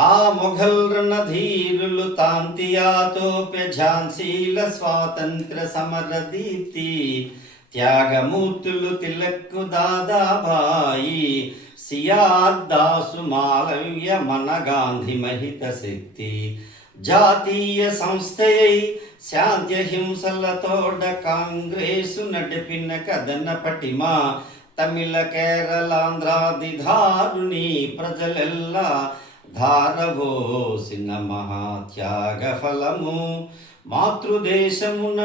ఆ మొఘల్ రణధీరులు తాంతియాతోప్య ఝాన్సీల స్వాతంత్ర సమర దీప్తి త్యాగమూర్తులు తిలక్కు దాదాబాయి సియార్ దాసు మాలవ్య మన గాంధీ మహిత శక్తి జాతీయ సంస్థయై శాంత్యహింసలతోడ కాంగ్రెసు నడిపిన కదన పటిమ తమిళ కేరళాంధ్రాది ధారుని ప్రజలెల్లా ధారవోసిన మహాత్యాగ ఫలము మాతృదేశమున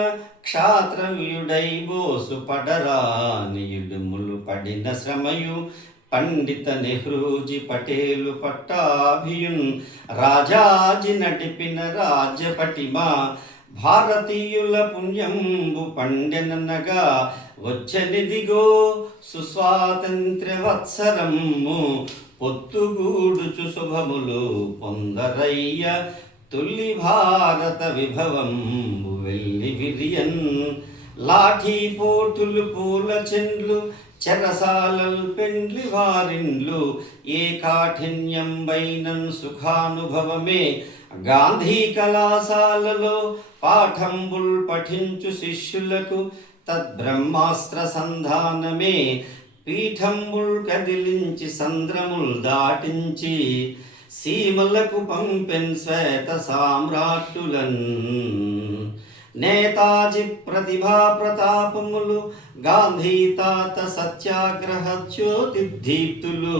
క్షాత్రవ్యుడై బోసు పడరానియుడుములు పడిన శ్రమయు పండిత నెహ్రూజీ పటేలు పట్టాభియున్ రాజాజి నడిపిన రాజపటిమ భారతీయుల పుణ్యంబు పండెననగా వచ్చనిదిగో సుస్వాతంత్ర్య వత్సరము పొత్తుగూడుచు శుభములు పొందరయ్య తొలి భారత విభవంబు వెళ్ళి విరియన్ లాఠీ పోటులు పూల చెండ్లు చెరసాలల్ పెండ్లి వారిండ్లు ఏ కాఠిన్యం వైనన్ సుఖానుభవమే గాంధీ కళాశాలలో పాఠంబుల్ పఠించు శిష్యులకు తద్బ్రహ్మాస్త్ర సంధానమే పీఠంబుల్ కదిలించి సంద్రముల్ దాటించి సీమలకు పంపెన్ శ్వేత సామ్రాట్టులన్ నేతాజీ ప్రతిభా ప్రతాపములు గాంధీ తాత సత్యాగ్రహ జ్యోతిదీప్తులు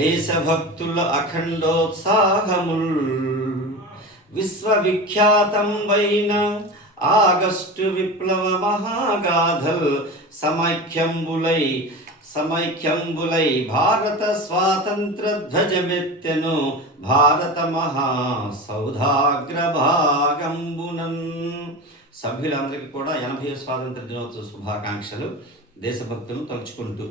దేశభక్తుల అఖండోత్సాహముల్ విశ్వవిఖ్యాతం వైన ఆగస్టు విప్లవ మహాగాథల్ సమైక్యంబులై భారత స్వాతంత్ర ధ్వజమెత్తెను భారత మహా సౌధాగ్రభాగంబునన్. సభ్యులందరికీ కూడా 80వ స్వాతంత్ర దినోత్సవ శుభాకాంక్షలు. దేశభక్తులను తలుచుకుంటూ